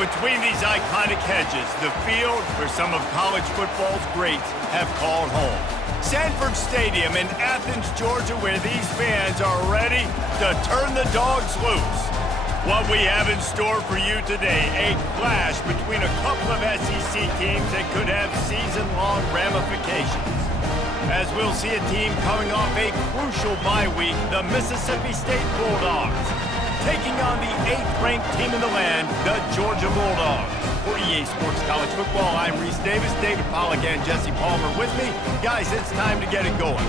Between these iconic hedges, the field where some of college football's greats have called home. Sanford Stadium in Athens, Georgia, where these fans are ready to turn the dogs loose. What we have in store for you today, a clash between a couple of SEC teams that could have season-long ramifications. As we'll see a team coming off a crucial bye week, the Mississippi State Bulldogs, taking on the 8th-ranked team in the land, the Georgia Bulldogs. For EA Sports College Football, I'm Reese Davis, David Pollack, and Jesse Palmer with me. Guys, it's time to get it going.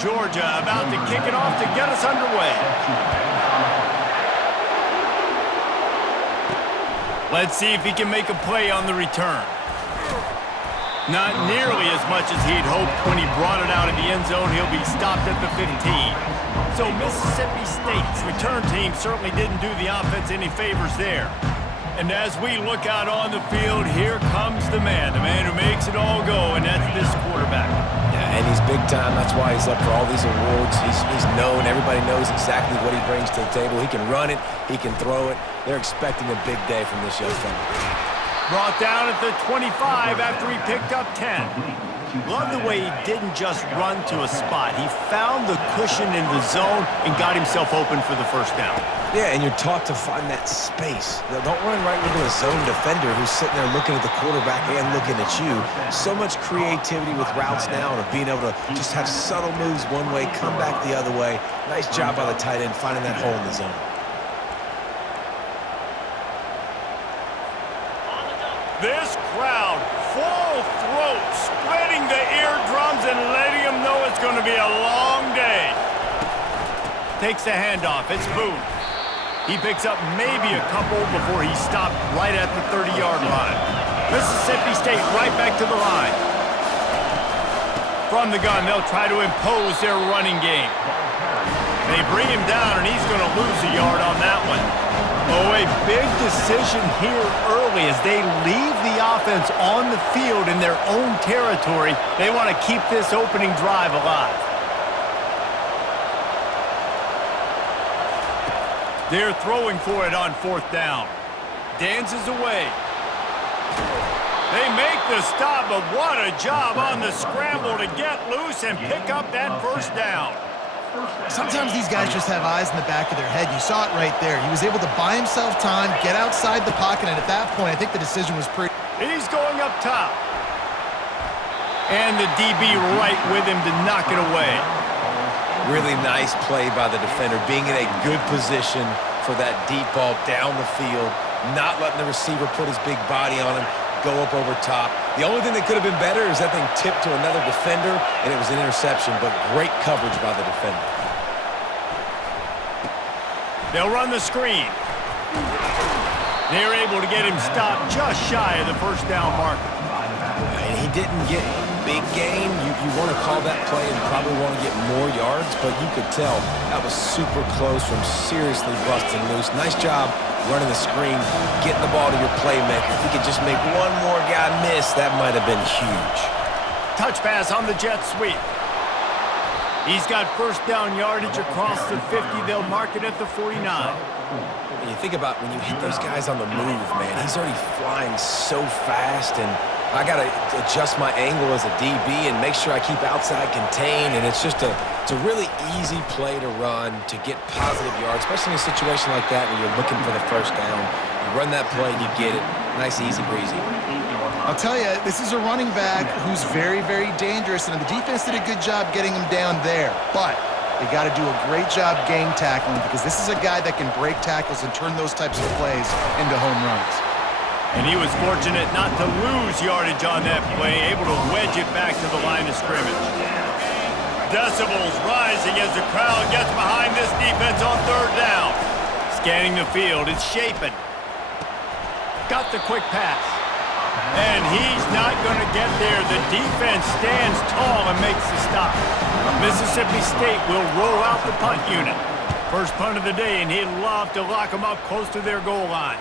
Georgia about to kick it off to get us underway. Let's see if he can make a play on the return. Not nearly as much as he'd hoped when he brought it out of the end zone. He'll be stopped at the 15. So Mississippi State's return team certainly didn't do the offense any favors there. And as we look out on the field, here comes the man who makes it all go, and that's this quarterback. Yeah, and he's big time. That's why he's up for all these awards. He's known. Everybody knows exactly what he brings to the table. He can run it. He can throw it. They're expecting a big day from this young fella. Brought down at the 25 after he picked up 10. Love the way he didn't just run to a spot. He found the cushion in the zone and got himself open for the first down. Yeah, and you're taught to find that space. Don't run right into a zone defender who's sitting there looking at the quarterback and looking at you. So much creativity with routes now and of being able to just have subtle moves one way, come back the other way. Nice job by the tight end finding that hole in the zone. This crowd, full throat, spreading the eardrums and letting them know it's going to be a long day. Takes the handoff. It's Booth. He picks up maybe a couple before he stopped right at the 30-yard line. Mississippi State right back to the line. From the gun, they'll try to impose their running game. They bring him down, and he's going to lose a yard on that one. Oh, a big decision here early as they leave the offense on the field in their own territory. They want to keep this opening drive alive. They're throwing for it on 4th down. Dances away. They make the stop, but what a job on the scramble to get loose and pick up that first down. Sometimes these guys just have eyes in the back of their head. You saw it right there. He was able to buy himself time, get outside the pocket, and at that point, I think the decision was pretty... He's going up top. And the DB right with him to knock it away. Really nice play by the defender, being in a good position for that deep ball down the field, not letting the receiver put his big body on him, go up over top. The only thing that could have been better is that thing tipped to another defender, and it was an interception, but great coverage by the defender. They'll run the screen. They're able to get him stopped just shy of the first down marker. And he didn't get a big gain. You want to call that play and probably want to get more yards, but you could tell that was super close from seriously busting loose. Nice job running the screen, getting the ball to your playmaker. If he could just make one more guy miss, that might have been huge. Touch pass on the jet sweep. He's got first down yardage across the 50. They'll mark it at the 49. And you think about when you hit those guys on the move, man, he's already flying so fast, and I got to adjust my angle as a DB and make sure I keep outside contained, and it's just it's a really easy play to run to get positive yards, especially in a situation like that where you're looking for the first down. You run that play, you get it. Nice, easy breezy. I'll tell you, this is a running back who's very, very dangerous, and the defense did a good job getting him down there, but they got to do a great job game tackling because this is a guy that can break tackles and turn those types of plays into home runs. And he was fortunate not to lose yardage on that play, able to wedge it back to the line of scrimmage. Decibels rising as the crowd gets behind this defense on 3rd down. Scanning the field, it's Shapen. Got the quick pass. And he's not going to get there. The defense stands tall and makes the stop. Mississippi State will roll out the punt unit. First punt of the day, and he'd love to lock them up close to their goal line.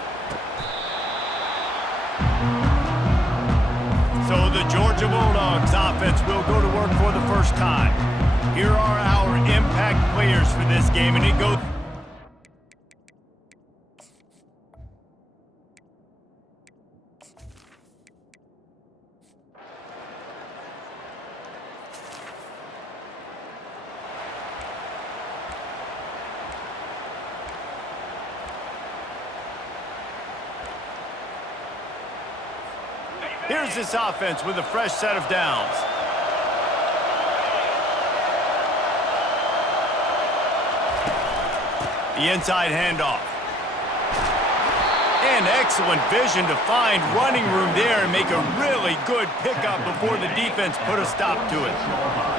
So the Georgia Bulldogs offense will go to work for the first time. Here are our impact players for this game, and it goes... Here's this offense with a fresh set of downs. The inside handoff. And excellent vision to find running room there and make a really good pickup before the defense put a stop to it.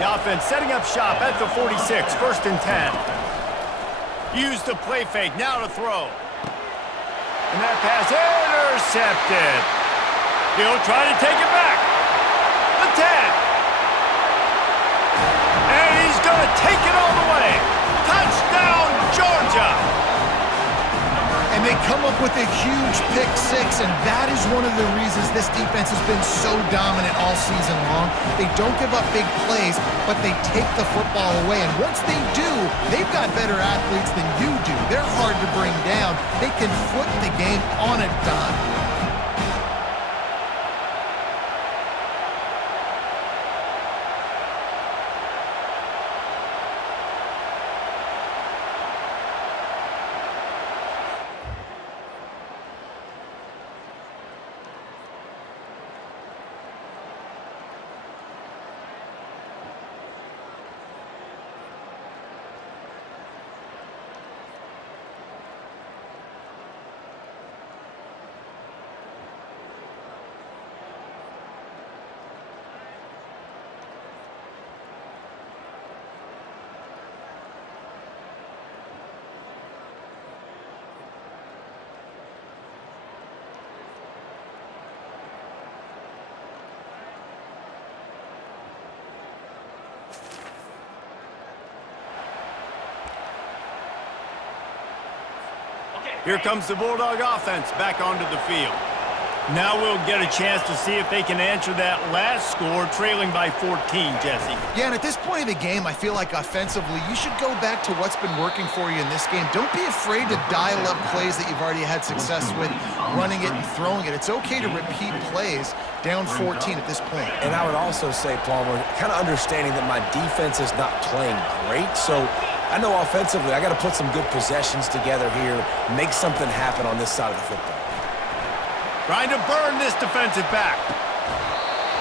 The offense setting up shop at the 46, 1st and 10. Use the play fake, now to throw. And that pass intercepted. He'll try to take it back. The 10. And he's going to take it all the way. Touchdown, Georgia! And they come up with a huge pick six, and that is one of the reasons this defense has been so dominant all season long. They don't give up big plays, but they take the football away. And once they do, they've got better athletes than you do. They're hard to bring down. They can flip the game on a dime. Here comes the Bulldog offense back onto the field. Now we'll get a chance to see if they can answer that last score, trailing by 14, Jesse. Yeah, and at this point of the game, I feel like offensively, you should go back to what's been working for you in this game. Don't be afraid to dial up plays that you've already had success with, running it and throwing it. It's okay to repeat plays down 14 at this point. And I would also say, Palmer, kind of understanding that my defense is not playing great, so I know offensively I got to put some good possessions together here, make something happen on this side of the football. Trying to burn this defensive back.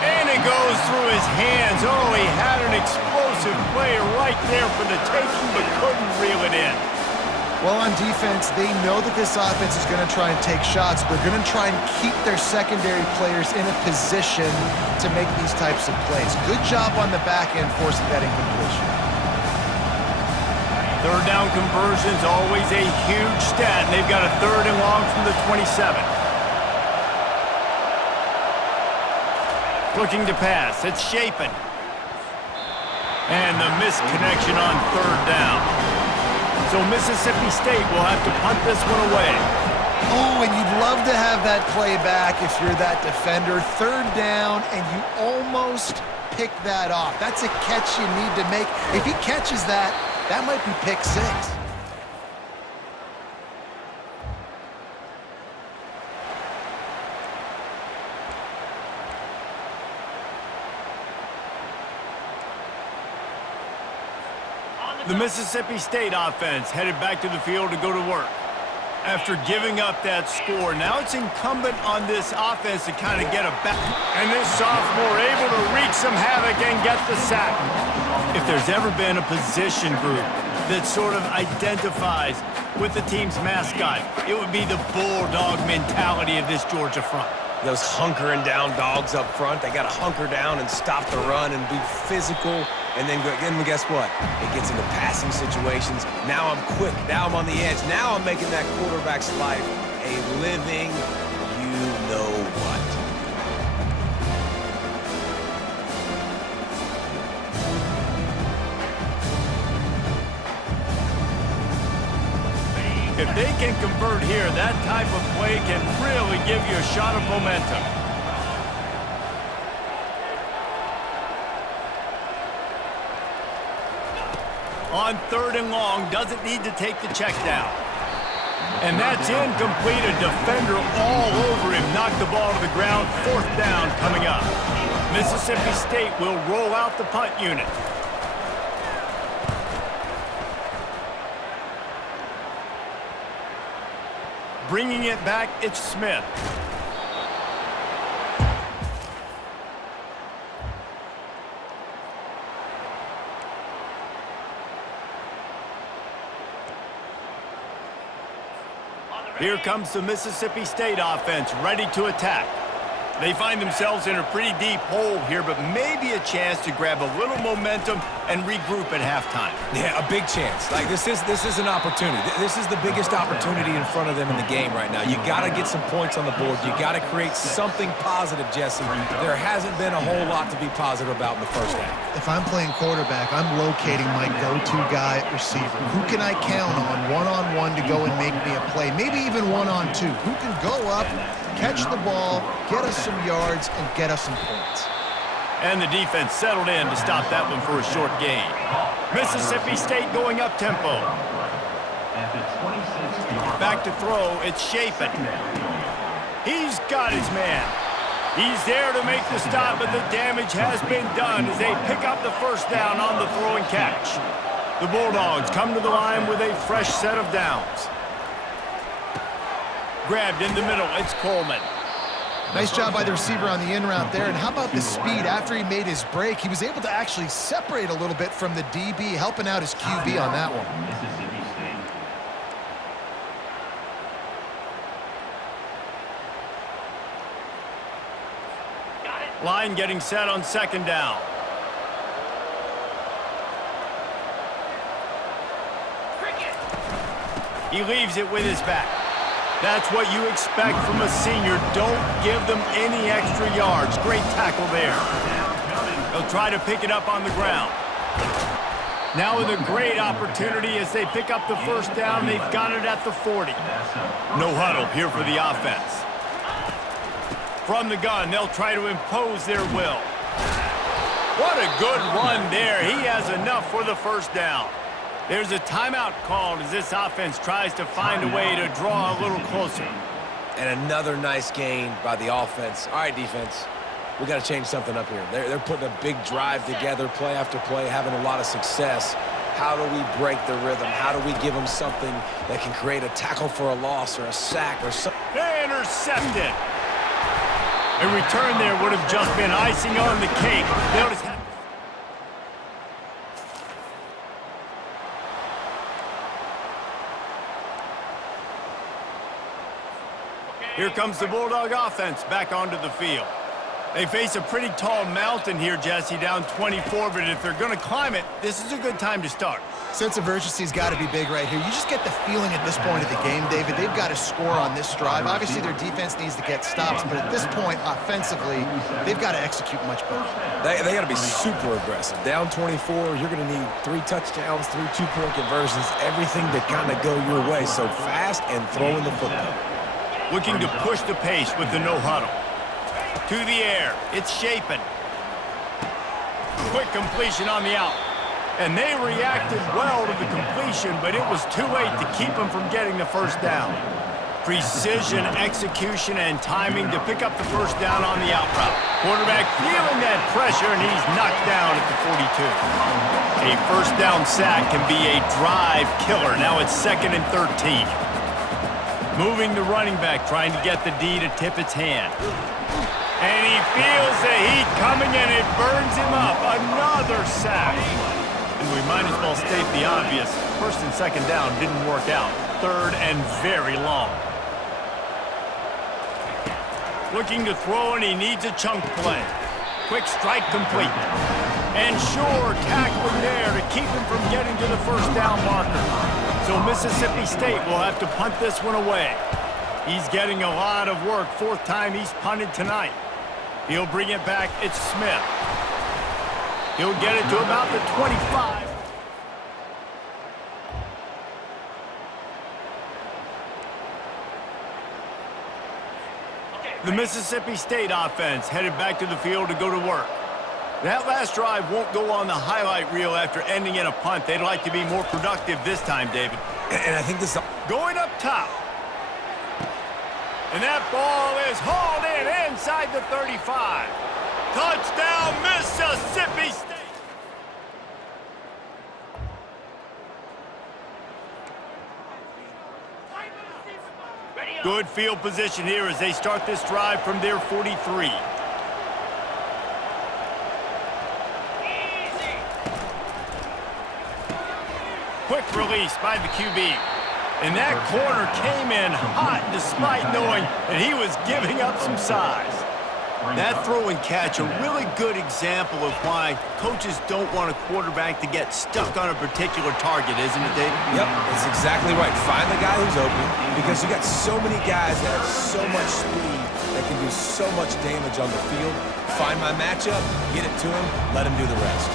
And it goes through his hands. Oh, he had an explosive play right there for the taking, but couldn't reel it in. Well, on defense, they know that this offense is going to try and take shots. They're going to try and keep their secondary players in a position to make these types of plays. Good job on the back end forcing that incompletion. Third down conversion's always a huge stat, and they've got a 3rd and long from the 27. Looking to pass, it's Shapen. And the misconnection on 3rd down. So Mississippi State will have to punt this one away. Oh, and you'd love to have that play back if you're that defender. 3rd down, and you almost pick that off. That's a catch you need to make. If he catches that, that might be pick 6. The Mississippi State offense headed back to the field to go to work. After giving up that score, now it's incumbent on this offense to kind of get a back. And this sophomore able to wreak some havoc and get the sack. If there's ever been a position group that sort of identifies with the team's mascot, it would be the Bulldog mentality of this Georgia front. Those hunkering down dogs up front, they got to hunker down and stop the run and be physical. And then guess what? It gets into passing situations. Now I'm quick. Now I'm on the edge. Now I'm making that quarterback's life a living you-know-what. If they can convert here, that type of play can really give you a shot of momentum. On 3rd and long, doesn't need to take the check down. And that's incomplete. A defender all over him. Knocked the ball to the ground. 4th down coming up. Mississippi State will roll out the punt unit. Bringing it back, it's Smith. Here comes the Mississippi State offense, ready to attack. They find themselves in a pretty deep hole here, but maybe a chance to grab a little momentum and regroup at halftime. Yeah, a big chance. Like, this is an opportunity. This is the biggest opportunity in front of them in the game right now. You got to get some points on the board. You got to create something positive, Jesse. There hasn't been a whole lot to be positive about in the first half. If I'm playing quarterback, I'm locating my go-to guy at receiver. Who can I count on one-on-one to go and make me a play? Maybe even one-on-two. Who can go up, catch the ball, get us some yards, and get us some points. And the defense settled in to stop that one for a short gain. Mississippi State going up-tempo. Back to throw, it's Shapen. He's got his man. He's there to make the stop, but the damage has been done as they pick up the 1st down on the throw and catch. The Bulldogs come to the line with a fresh set of downs. Grabbed in the middle, it's Coleman. Nice job by the receiver on the in route there. And how about the speed after he made his break? He was able to actually separate a little bit from the DB, helping out his QB on that one. Line getting set on 2nd down. He leaves it with his back. That's what you expect from a senior. Don't give them any extra yards. Great tackle there. They'll try to pick it up on the ground. Now with a great opportunity as they pick up the 1st down. They've got it at the 40. No huddle here for the offense. From the gun, they'll try to impose their will. What a good run there. He has enough for the 1st down. There's a timeout called as this offense tries to find a way to draw a little closer. And another nice gain by the offense. All right, defense, we got to change something up here. They're putting a big drive together, play after play, having a lot of success. How do we break the rhythm? How do we give them something that can create a tackle for a loss or a sack or something? They intercepted. A return there would have just been icing on the cake. They'll just have... Here comes the Bulldog offense back onto the field. They face a pretty tall mountain here, Jesse, down 24, but if they're going to climb it, this is a good time to start. Sense of urgency's got to be big right here. You just get the feeling at this point of the game, David, they've got to score on this drive. Obviously, their defense needs to get stops, but at this point, offensively, they've got to execute much better. They got to be super aggressive. Down 24, you're going to need 3 touchdowns, 3 two-point conversions, everything to kind of go your way. So fast and throwing the football. Looking to push the pace with the no huddle. To the air, it's Shapen. Quick completion on the out. And they reacted well to the completion, but it was too late to keep them from getting the 1st down. Precision, execution, and timing to pick up the 1st down on the out route. Quarterback feeling that pressure, and he's knocked down at the 42. A 1st down sack can be a drive killer. Now it's 2nd and 13. Moving the running back, trying to get the D to tip its hand. And he feels the heat coming, and it burns him up. Another sack. And we might as well state the obvious. 1st and 2nd down didn't work out. 3rd and very long. Looking to throw, and he needs a chunk play. Quick strike complete. And sure, tackling there to keep him from getting to the 1st down marker. So Mississippi State will have to punt this one away. He's getting a lot of work. 4th time he's punted tonight. He'll bring it back. It's Smith. He'll get it to about the 25. The Mississippi State offense headed back to the field to go to work. That last drive won't go on the highlight reel after ending in a punt. They'd like to be more productive this time, David. And I think this... Going up top. And that ball is hauled in inside the 35. Touchdown, Mississippi State. Good field position here as they start this drive from their 43. Quick release by the QB. And that corner came in hot despite knowing that he was giving up some size. That throw and catch, a really good example of why coaches don't want a quarterback to get stuck on a particular target, isn't it, David? Yep, that's exactly right. Find the guy who's open because you got so many guys that have so much speed that can do so much damage on the field. Find my matchup, get it to him, let him do the rest.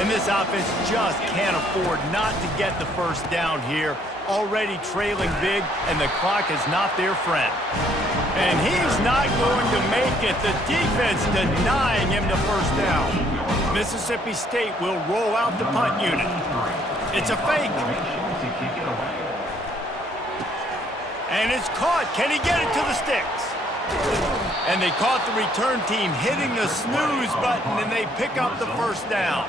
And this offense just can't afford not to get the first down here. Already trailing big, and the clock is not their friend. And he's not going to make it. The defense denying him the first down. Mississippi State will roll out the punt unit. It's a fake. And it's caught. Can he get it to the sticks? And they caught the return team hitting the snooze button, and they pick up the first down.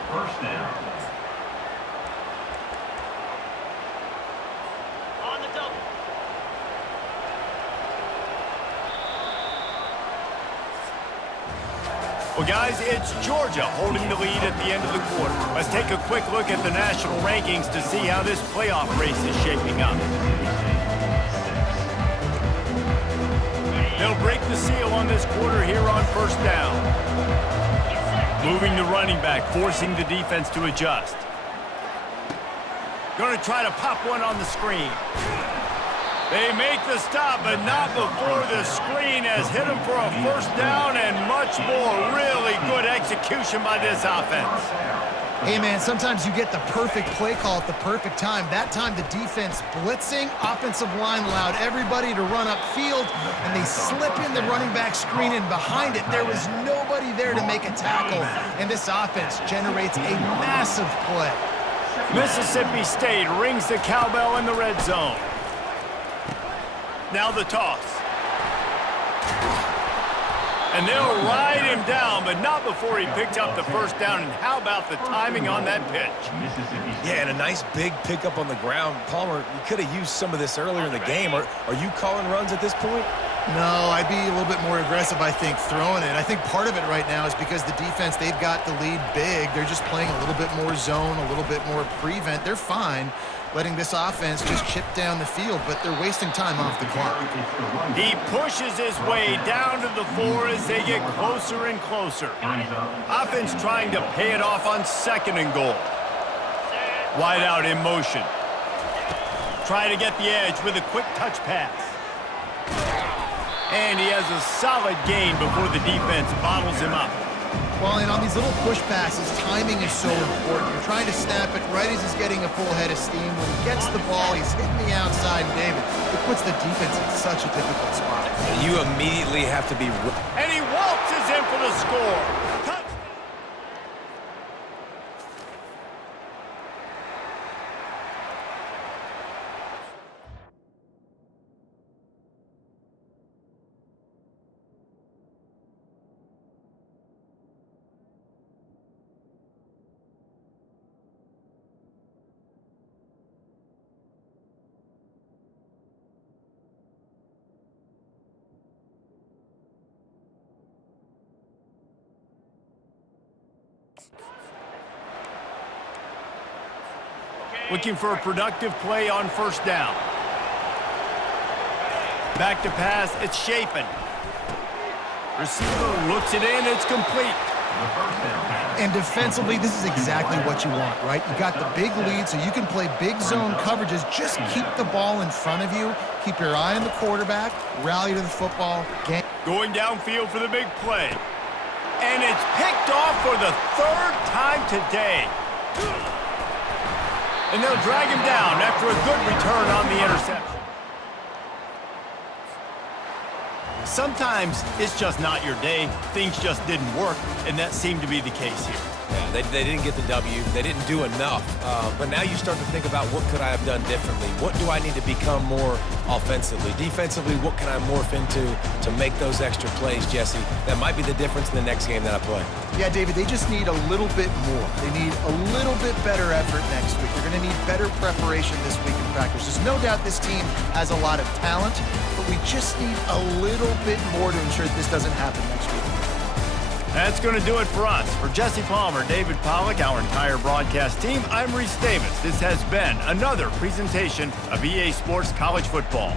Well, guys, it's Georgia holding the lead at the end of the quarter. Let's take a quick look at the national rankings to see how this playoff race is shaping up. They'll break the seal on this quarter here on first down. Moving the running back, forcing the defense to adjust. Going to try to pop one on the screen. They make the stop, but not before the screen has hit them for a first down and much more. Really good execution by this offense. Hey, man, sometimes you get the perfect play call at the perfect time. That time, the defense blitzing, offensive line allowed everybody to run upfield, and they slip in the running back screen, and behind it, there was nobody there to make a tackle, and this offense generates a massive play. Mississippi State rings the cowbell in the red zone. Now the toss. And they'll ride him down, but not before he picked up the first down. And how about the timing on that pitch? Yeah, and a nice big pickup on the ground. Palmer, you could have used some of this earlier in the game. Are you calling runs at this point? No, I'd be a little bit more aggressive, I think, throwing it. I think part of it right now is because the defense, they've got the lead big. They're just playing a little bit more zone, a little bit more prevent. They're fine letting this offense just chip down the field, but they're wasting time off the clock. He pushes his way down to the 4 as they get closer and closer. Offense trying to pay it off on 2nd and goal. Wide out in motion. Try to get the edge with a quick touch pass. And he has a solid gain before the defense bottles him up. Well, and on these little push passes, timing is so important. You're trying to snap it right as he's getting a full head of steam. When he gets the ball, he's hitting the outside, and David, it puts the defense in such a difficult spot. You immediately have to be... And he waltzes in for the score. Looking for a productive play on first down. Back to pass, it's Shapen. Receiver looks it in, it's complete. And defensively, this is exactly what you want, right? You got the big lead, so you can play big zone coverages. Just keep the ball in front of you. Keep your eye on the quarterback. Rally to the football. Going downfield for the big play. And it's picked off for the 3rd time today. And they'll drag him down after a good return on the interception. Sometimes it's just not your day. Things just didn't work, and that seemed to be the case here. Yeah, they didn't get the W. They didn't do enough. But now you start to think about what could I have done differently? What do I need to become more offensively? Defensively, what can I morph into to make those extra plays, Jesse? That might be the difference in the next game that I play. Yeah, David, they just need a little bit more. They need a little bit better effort next week. They're going to need better preparation this week in practice. There's no doubt this team has a lot of talent, but we just need a little bit more to ensure that this doesn't happen next week. That's going to do it for us. For Jesse Palmer, David Pollack, our entire broadcast team, I'm Reese Davis. This has been another presentation of EA Sports College Football.